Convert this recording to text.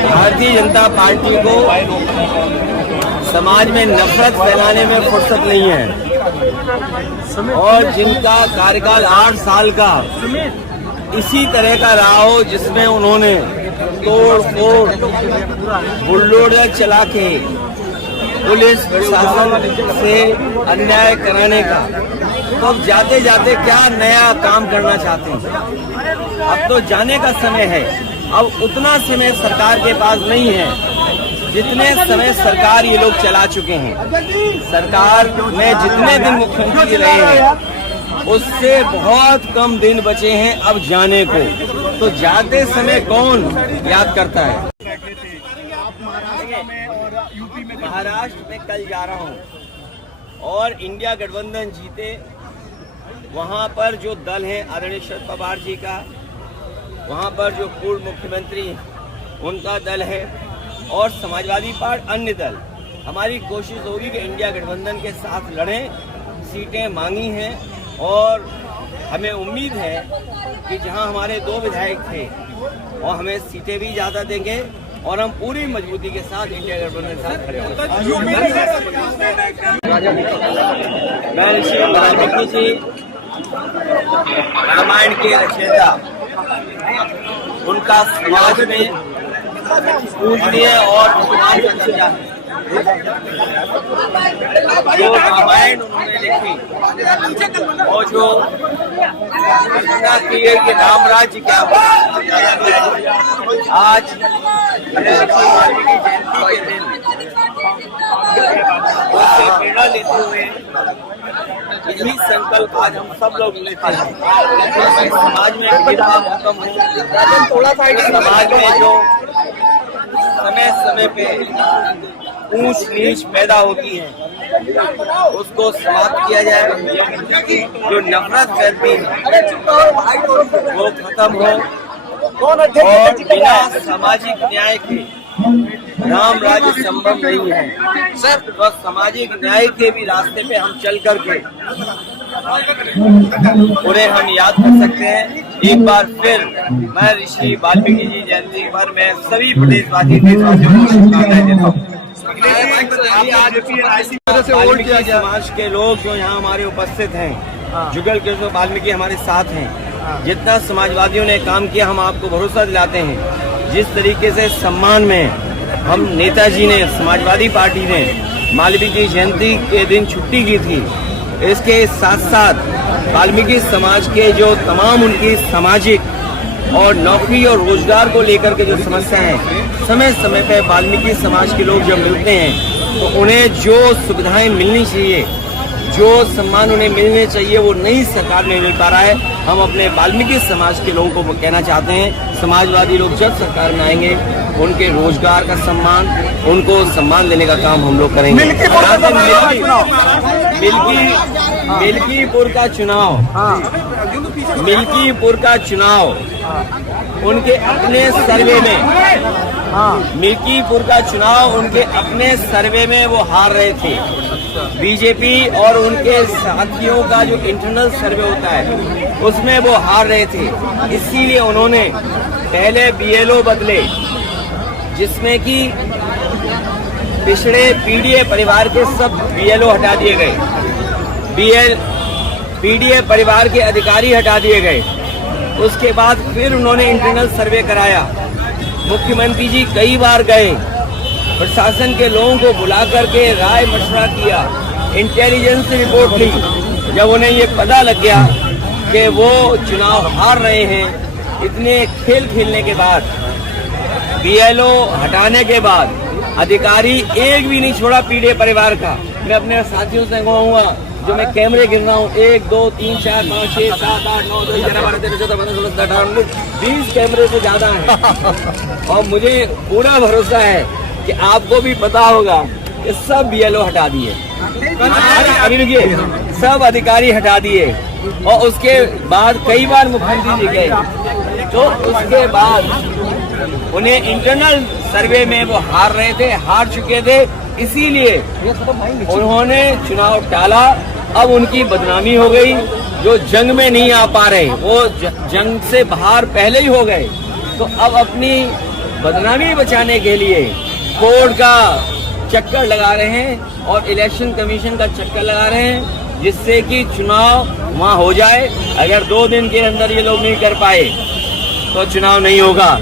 Bharatiya Janata party को समाज में नफरत फैलाने में फुर्सत नहीं है और जिनका कार्यकाल 8 साल का इसी तरह का रहा हो, जिसमें उन्होंने तोड़ फोड़ बुलडोजर चला के पुलिस प्रशासन से अन्याय कराने का, तो अब जाते जाते क्या नया काम करना चाहते हैं? अब तो जाने का समय है। अब उतना समय सरकार के पास नहीं है जितने समय सरकार ये लोग चला चुके हैं। सरकार में जितने दिन मुख्यमंत्री रहे हैं उससे बहुत कम दिन बचे हैं अब जाने को, तो जाते समय कौन याद करता है? महाराष्ट्र में कल जा रहा हूँ और इंडिया गठबंधन जीते, वहाँ पर जो दल है आदरणीय शरद पवार जी का, वहाँ पर जो पूर्व मुख्यमंत्री उनका दल है और समाजवादी पार्टी अन्य दल, हमारी कोशिश होगी कि इंडिया गठबंधन के साथ लड़ें। सीटें मांगी हैं और हमें उम्मीद है कि जहां हमारे 2 विधायक थे और हमें सीटें भी ज़्यादा देंगे और हम पूरी मजबूती के साथ इंडिया गठबंधन के साथ खड़े होंगे। मैं ऋषि वाल्मीकि जी, रामायण के रचयिता, उनका समाज में पूजनीय और जो रामायण उन्होंने लिखी और जो घोषणा की है कि राम राज्य क्या हो, आज वाल्मीकि जयंती के दिन उससे प्रेरणा लेते हुए यही संकल्प आज हम सब लोग लेते हैं। समाज में एक भेदभाव खत्म हो, थोड़ा सा समाज में जो समय समय पे ऊंच नीच पैदा होती है उसको समाप्त किया जाए, जो नफरत फैलती है वो खत्म हो और बिना सामाजिक न्याय के राम राज्य संभव नहीं है। सर, तो सामाजिक न्याय के भी रास्ते पे हम चल करके उन्हें हम याद कर सकते हैं। एक बार फिर मैं ऋषि वाल्मीकि जी जयंती पर मैं सभी प्रदेशवासी देशवासियों को शुभकामनाएं देता हूँ। वाल्मीकि समाज के लोग जो यहाँ हमारे उपस्थित हैं, जुगल किशोर वाल्मीकि हमारे साथ हैं। जितना समाजवादियों ने काम किया हम आपको भरोसा दिलाते हैं। जिस तरीके से सम्मान में हम नेताजी ने, समाजवादी पार्टी ने वाल्मीकि जयंती के दिन छुट्टी की थी, इसके साथ साथ वाल्मीकि समाज के जो तमाम उनकी सामाजिक और नौकरी और रोजगार को लेकर के जो समस्या है, समय समय पे वाल्मीकि समाज के लोग जब मिलते हैं तो उन्हें जो सुविधाएं मिलनी चाहिए, जो सम्मान उन्हें मिलने चाहिए, वो नई सरकार में मिल पा रहा है। हम अपने वाल्मीकि समाज के लोगों को कहना चाहते हैं, समाजवादी लोग जब सरकार में आएंगे उनके रोजगार का सम्मान, उनको सम्मान देने का काम हम लोग करेंगे। मिल्कीपुर का चुनाव उनके अपने सर्वे में, मिल्कीपुर का चुनाव उनके अपने सर्वे में वो हार रहे थे। बीजेपी और उनके साथियों का जो इंटरनल सर्वे होता है उसमें वो हार रहे थे, इसीलिए उन्होंने पहले बीएलओ बदले, जिसमें कि पिछड़े पीडीए परिवार के सब बीएलओ हटा दिए गए, पीडीए परिवार के अधिकारी हटा दिए गए। उसके बाद फिर उन्होंने इंटरनल सर्वे कराया। मुख्यमंत्री जी कई बार गए, प्रशासन के लोगों को बुला करके राय मशवरा किया, इंटेलिजेंस रिपोर्ट ली। जब उन्हें ये पता लग गया कि वो चुनाव हार रहे हैं, इतने खेल खेलने के बाद, बीएलओ हटाने के बाद, अधिकारी एक भी नहीं छोड़ा पीडीए परिवार का। मैं अपने साथियों से कहूँगा, जो मैं कैमरे गिन रहा हूँ, 1 2 3 4 5 6 7 8 9 10 11 12 13 14 15 16 17 18 19 20 कैमरे से ज्यादा है और मुझे पूरा भरोसा है कि आपको भी पता होगा कि सब बीएलओ हटा दिए, अभी रुकिए, सब अधिकारी हटा दिए और उसके बाद कई बार मुख्यमंत्री जी गए, तो उसके बाद उन्हें इंटरनल सर्वे में वो हार रहे थे, हार चुके थे, इसीलिए उन्होंने चुनाव टाला। अब उनकी बदनामी हो गई, जो जंग में नहीं आ पा रहे वो जंग से बाहर पहले ही हो गए, तो अब अपनी बदनामी बचाने के लिए कोर्ट का चक्कर लगा रहे हैं और इलेक्शन कमीशन का चक्कर लगा रहे हैं, जिससे कि चुनाव वहां हो जाए। अगर 2 दिन के अंदर ये लोग नहीं कर पाए तो चुनाव नहीं होगा।